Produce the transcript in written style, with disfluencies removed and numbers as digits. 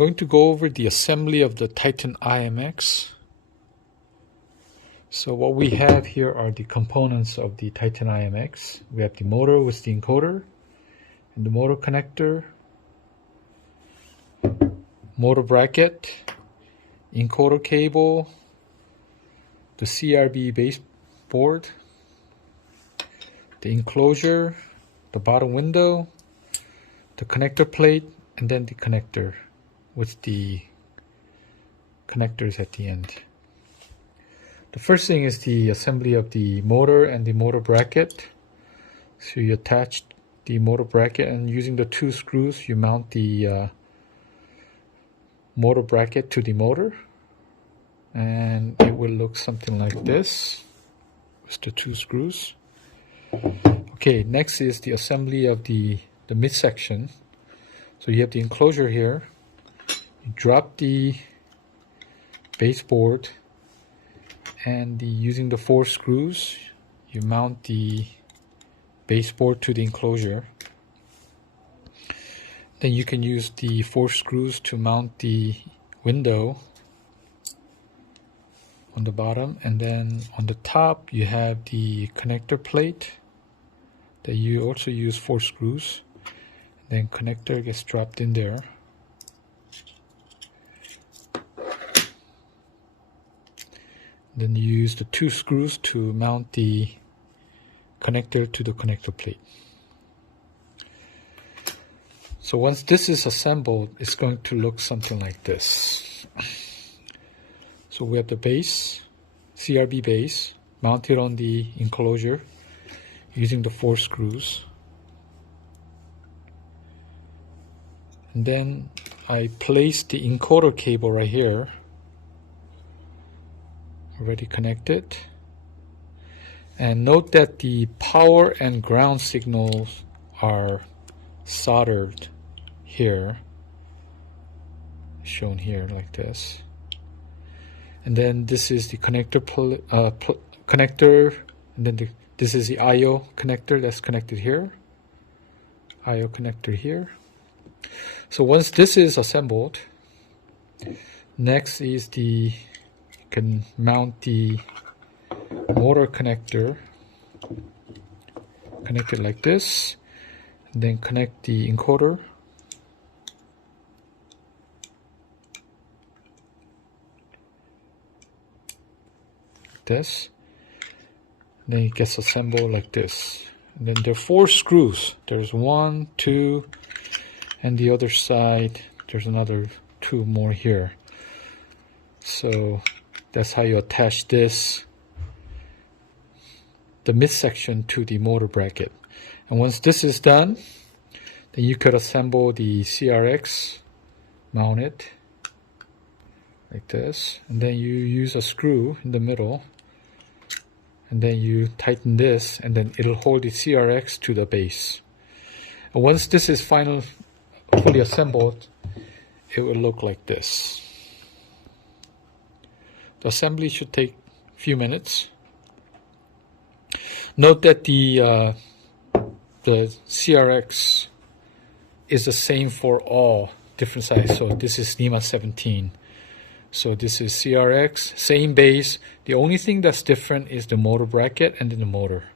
I'm going to go over the assembly of the TITAN-IMX. So what we have here are the components of the TITAN-IMX. We have the motor with the encoder and the motor connector, motor bracket, encoder cable, the CRB baseboard, the enclosure, the bottom window, the connector plate, and then the connector with the connectors at the end. The first thing is the assembly of the motor and the motor bracket. So you attach the motor bracket, and using the 2 screws you mount the motor bracket to the motor, and it will look something like this with the 2 screws. Okay, next is the assembly of the midsection. So you have the enclosure here. You drop the baseboard, and using the 4 screws you mount the baseboard to the enclosure. Then you can use the 4 screws to mount the window on the bottom, and then on the top you have the connector plate that you also use 4 screws. Then connector gets dropped in there. Then you use the 2 screws to mount the connector to the connector plate. So once this is assembled, it's going to look something like this. So we have the base, CRB base, mounted on the enclosure using the 4 screws. And then I place the encoder cable right here, already connected. And note that the power and ground signals are soldered here, shown here like this. And then this is the connector connector, and then this is the I/O connector that's connected here. I/O connector here. So once this is assembled, next is you can mount the motor connector, connect it like this, and then connect the encoder. Like this. And then it gets assembled like this. And then there are 4 screws. There's 1, 2, and the other side there's another 2 more here. So that's how you attach the midsection to the motor bracket. And once this is done, then you could assemble the CRX, mount it like this, and then you use a screw in the middle, and then you tighten this, and then it'll hold the CRX to the base. And once this is fully assembled, it will look like this. The assembly should take a few minutes. Note that the CRX is the same for all different sizes. So this is NEMA 17. So this is CRX, same base. The only thing that's different is the motor bracket and then the motor.